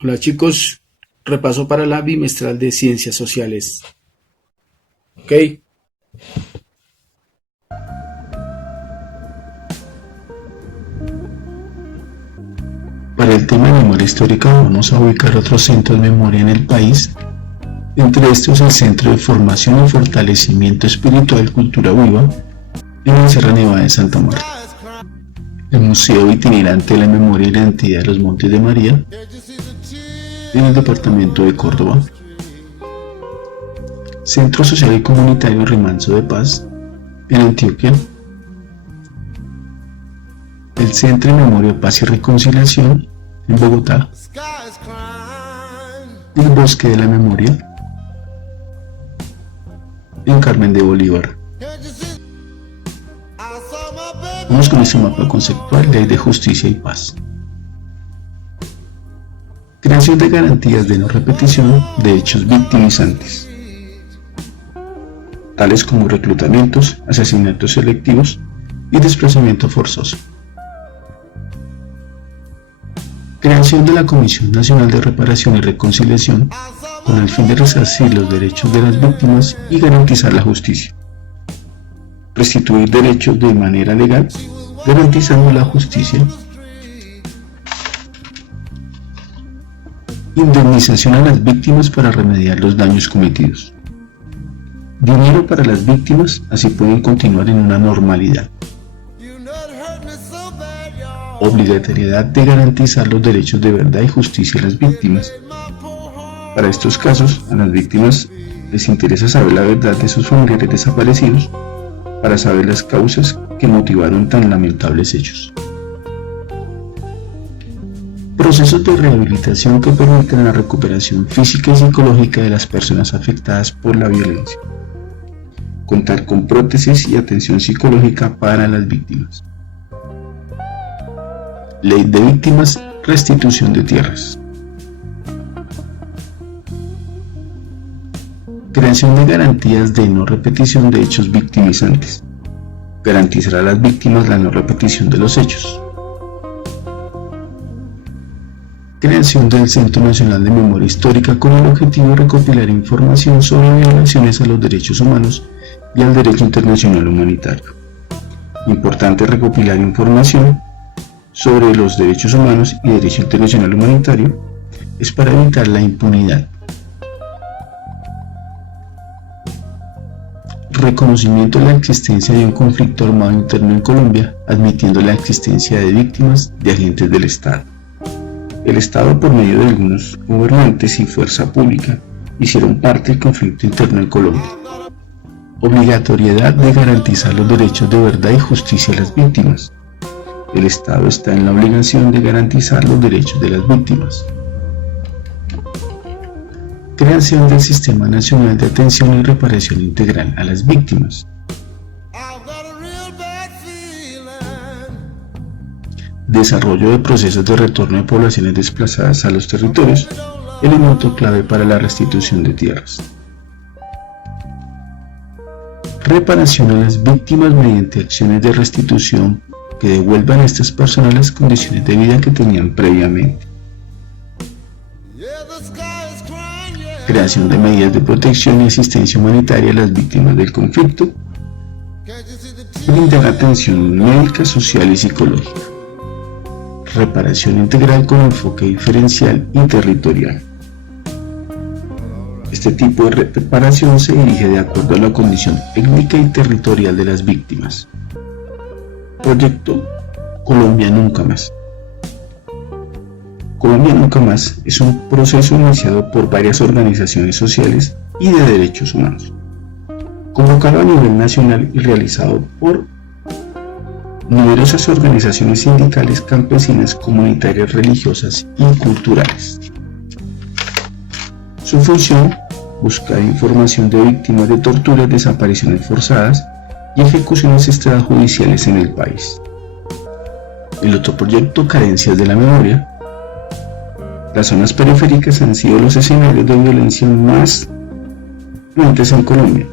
Hola chicos, repaso para la bimestral de Ciencias Sociales. ¿Ok? Para el tema de memoria histórica vamos a ubicar otros centros de memoria en el país, entre estos el Centro de Formación y Fortalecimiento Espiritual Cultura Viva en la Sierra Nevada de Santa Marta, el Museo Itinerante de la Memoria y la Identidad de los Montes de María en el departamento de Córdoba, Centro Social y Comunitario Remanso de Paz en Antioquia, el Centro de Memoria, Paz y Reconciliación en Bogotá, el Bosque de la Memoria en Carmen de Bolívar. Vamos con este mapa conceptual: Ley de Justicia y Paz. Creación de garantías de no repetición de hechos victimizantes, tales como reclutamientos, asesinatos selectivos y desplazamiento forzoso. Creación de la Comisión Nacional de Reparación y Reconciliación con el fin de resarcir los derechos de las víctimas y garantizar la justicia. Restituir derechos de manera legal, garantizando la justicia. Indemnización a las víctimas para remediar los daños cometidos. Dinero para las víctimas, así pueden continuar en una normalidad. Obligatoriedad de garantizar los derechos de verdad y justicia a las víctimas. Para estos casos, a las víctimas les interesa saber la verdad de sus familiares desaparecidos para saber las causas que motivaron tan lamentables hechos. Procesos de rehabilitación que permitan la recuperación física y psicológica de las personas afectadas por la violencia. Contar con prótesis y atención psicológica para las víctimas. Ley de Víctimas, restitución de tierras. Creación de garantías de no repetición de hechos victimizantes. Garantizará a las víctimas la no repetición de los hechos. Creación del Centro Nacional de Memoria Histórica con el objetivo de recopilar información sobre violaciones a los derechos humanos y al derecho internacional humanitario. Importante recopilar información sobre los derechos humanos y derecho internacional humanitario es para evitar la impunidad. Reconocimiento de la existencia de un conflicto armado interno en Colombia, admitiendo la existencia de víctimas de agentes del Estado. El Estado, por medio de algunos gobernantes y fuerza pública, hicieron parte del conflicto interno en Colombia. Obligatoriedad de garantizar los derechos de verdad y justicia a las víctimas. El Estado está en la obligación de garantizar los derechos de las víctimas. Creación del Sistema Nacional de Atención y Reparación Integral a las Víctimas. Desarrollo de procesos de retorno de poblaciones desplazadas a los territorios, elemento clave para la restitución de tierras. Reparación a las víctimas mediante acciones de restitución que devuelvan a estas personas las condiciones de vida que tenían previamente. Creación de medidas de protección y asistencia humanitaria a las víctimas del conflicto. Brindar atención médica, social y psicológica. Reparación integral con enfoque diferencial y territorial. Este tipo de reparación se dirige de acuerdo a la condición étnica y territorial de las víctimas. Proyecto Colombia Nunca Más. Colombia Nunca Más es un proceso iniciado por varias organizaciones sociales y de derechos humanos, convocado a nivel nacional y realizado por numerosas organizaciones sindicales, campesinas, comunitarias, religiosas y culturales. Su función: buscar información de víctimas de torturas, desapariciones forzadas y ejecuciones extrajudiciales en el país. El otro proyecto, Carencias de la Memoria. Las zonas periféricas han sido los escenarios de violencia más frecuentes en Colombia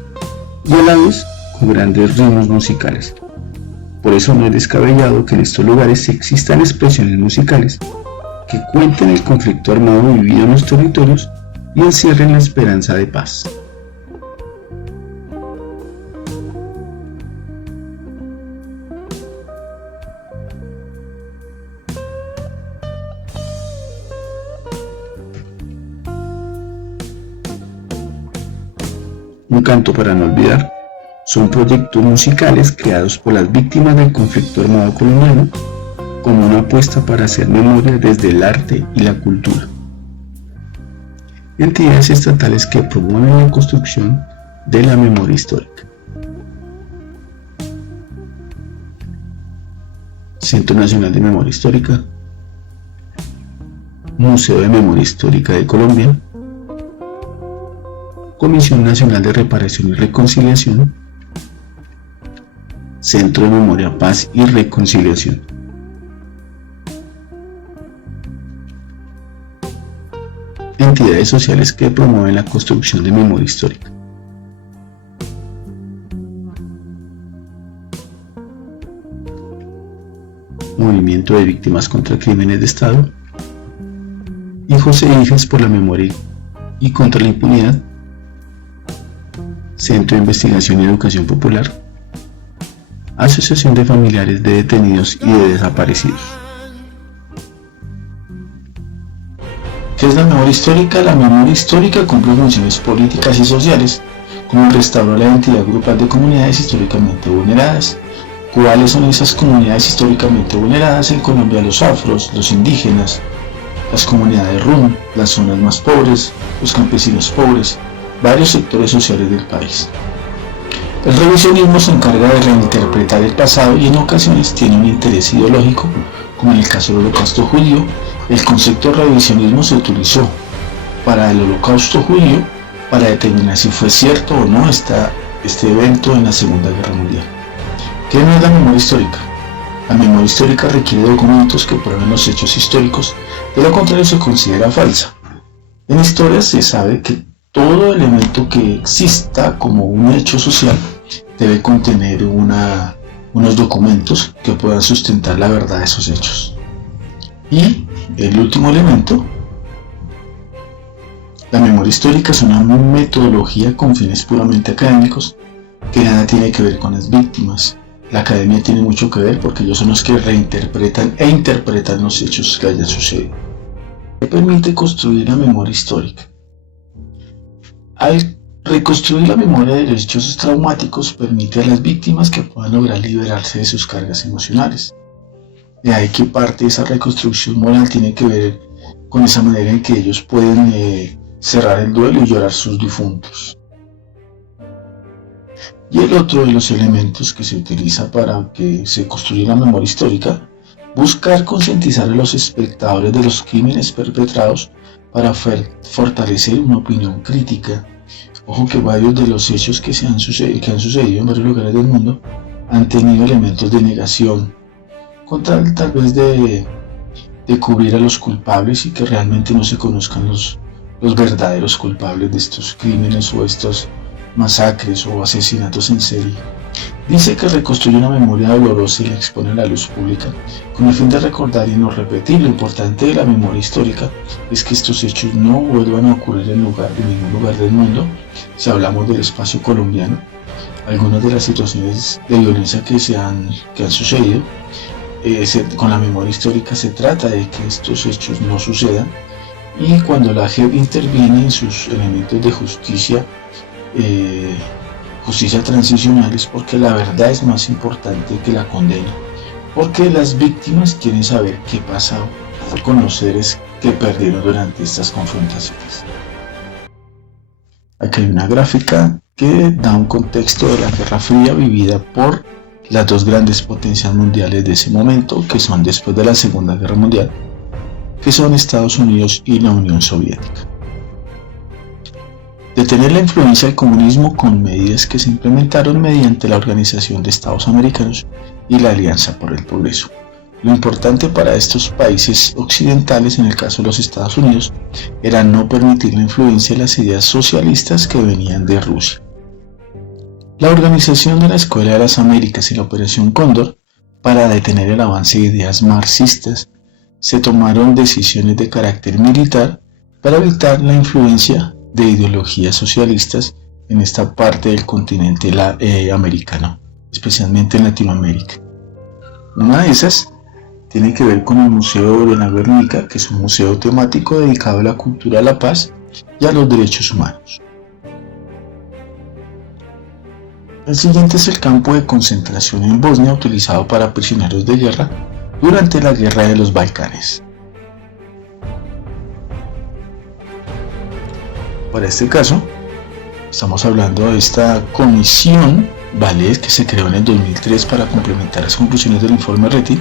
y a la vez con grandes ritmos musicales. Por eso no es descabellado que en estos lugares existan expresiones musicales que cuenten el conflicto armado vivido en los territorios y encierren la esperanza de paz. Un canto para no olvidar son proyectos musicales creados por las víctimas del conflicto armado colombiano como una apuesta para hacer memoria desde el arte y la cultura. Entidades estatales que promueven la construcción de la memoria histórica. Centro Nacional de Memoria Histórica, Museo de Memoria Histórica de Colombia, Comisión Nacional de Reparación y Reconciliación, Centro de Memoria, Paz y Reconciliación. Entidades sociales que promueven la construcción de memoria histórica. Movimiento de Víctimas contra Crímenes de Estado, Hijos e Hijas por la Memoria y contra la Impunidad, Centro de Investigación y Educación Popular, Asociación de Familiares de Detenidos y de Desaparecidos. ¿Qué es la memoria histórica? La memoria histórica cumple funciones políticas y sociales, como restaurar la identidad grupal de comunidades históricamente vulneradas. ¿Cuáles son esas comunidades históricamente vulneradas? En Colombia, los afros, los indígenas, las comunidades rum, las zonas más pobres, los campesinos pobres, varios sectores sociales del país. El revisionismo se encarga de reinterpretar el pasado y en ocasiones tiene un interés ideológico, como en el caso del Holocausto judío. El concepto de revisionismo se utilizó para el Holocausto judío para determinar si fue cierto o no este evento en la Segunda Guerra Mundial. ¿Qué no es la memoria histórica? La memoria histórica requiere documentos que prueben los hechos históricos, de lo contrario se considera falsa. En historia se sabe que todo elemento que exista como un hecho social debe contener unos documentos que puedan sustentar la verdad de esos hechos. Y el último elemento, la memoria histórica es una metodología con fines puramente académicos que nada tiene que ver con las víctimas. La academia tiene mucho que ver porque ellos son los que reinterpretan e interpretan los hechos que hayan sucedido. ¿Qué permite construir la memoria histórica? Al reconstruir la memoria de los hechos traumáticos permite a las víctimas que puedan lograr liberarse de sus cargas emocionales. De ahí que parte de esa reconstrucción moral tiene que ver con esa manera en que ellos pueden cerrar el duelo y llorar sus difuntos. Y el otro de los elementos que se utiliza para que se construya la memoria histórica, buscar concientizar a los espectadores de los crímenes perpetrados para fortalecer una opinión crítica. Ojo que varios de los hechos que han sucedido en varios lugares del mundo han tenido elementos de negación, con tal vez de cubrir a los culpables y que realmente no se conozcan los verdaderos culpables de estos crímenes o estos masacres o asesinatos en serie. Dice que reconstruye una memoria dolorosa y la expone a la luz pública con el fin de recordar y no repetir. Lo importante de la memoria histórica es que estos hechos no vuelvan a ocurrir en ningún lugar del mundo. Si hablamos del espacio colombiano, algunas de las situaciones de violencia que han sucedido, con la memoria histórica se trata de que estos hechos no sucedan, y cuando la JEP interviene en sus elementos de justicia transicional, es porque la verdad es más importante que la condena, porque las víctimas quieren saber qué pasa con los seres que perdieron durante estas confrontaciones. Aquí hay una gráfica que da un contexto de la Guerra Fría vivida por las dos grandes potencias mundiales de ese momento, que son después de la Segunda Guerra Mundial, que son Estados Unidos y la Unión Soviética. Detener la influencia del comunismo con medidas que se implementaron mediante la Organización de Estados Americanos y la Alianza por el Progreso. Lo importante para estos países occidentales, en el caso de los Estados Unidos, era no permitir la influencia de las ideas socialistas que venían de Rusia. La organización de la Escuela de las Américas y la Operación Cóndor para detener el avance de ideas marxistas se tomaron decisiones de carácter militar para evitar la influencia de ideologías socialistas en esta parte del continente americano, especialmente en Latinoamérica. Una de esas tiene que ver con el Museo de la Guernica, que es un museo temático dedicado a la cultura, a la paz y a los derechos humanos. El siguiente es el campo de concentración en Bosnia utilizado para prisioneros de guerra durante la Guerra de los Balcanes. Para este caso, estamos hablando de esta comisión, ¿vale?, que se creó en el 2003 para complementar las conclusiones del informe RETI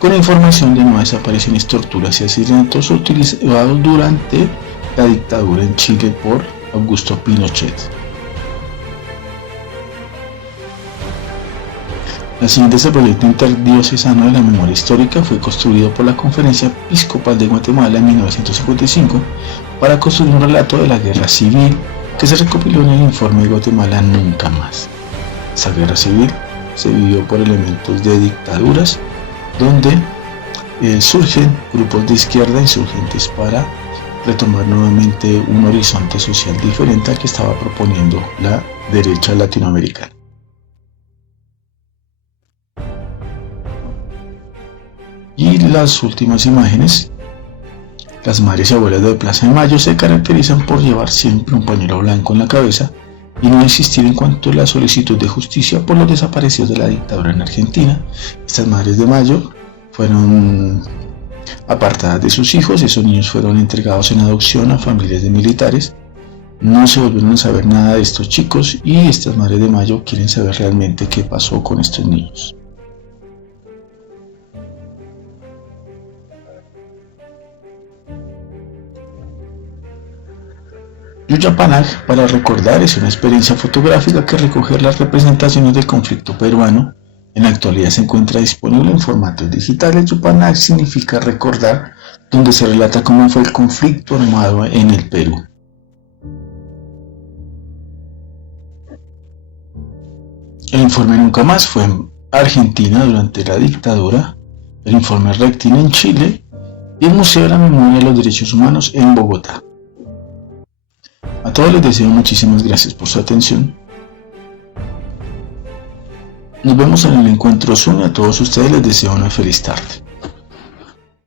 con información de nuevas desapariciones, torturas y asesinatos utilizados durante la dictadura en Chile por Augusto Pinochet. El siguiente es el proyecto interdiocesano de la memoria histórica. Fue construido por la Conferencia Episcopal de Guatemala en 1955 para construir un relato de la guerra civil que se recopiló en el informe de Guatemala Nunca Más. Esa guerra civil se vivió por elementos de dictaduras donde surgen grupos de izquierda insurgentes para retomar nuevamente un horizonte social diferente al que estaba proponiendo la derecha latinoamericana. Y las últimas imágenes, las madres y abuelas de Plaza de Mayo se caracterizan por llevar siempre un pañuelo blanco en la cabeza y no insistir en cuanto a la solicitud de justicia por los desaparecidos de la dictadura en Argentina. Estas madres de Mayo fueron apartadas de sus hijos, esos niños fueron entregados en adopción a familias de militares. No se volvieron a saber nada de estos chicos y estas madres de Mayo quieren saber realmente qué pasó con estos niños. Yuyapanag para recordar es una experiencia fotográfica que recoge las representaciones del conflicto peruano. En la actualidad se encuentra disponible en formatos digitales. Yupanag significa recordar, donde se relata cómo fue el conflicto armado en el Perú. El informe Nunca Más fue en Argentina durante la dictadura, el informe Rectin en Chile y el Museo de la Memoria de los Derechos Humanos en Bogotá. A todos les deseo muchísimas gracias por su atención. Nos vemos en el encuentro Zoom y a todos ustedes les deseo una feliz tarde.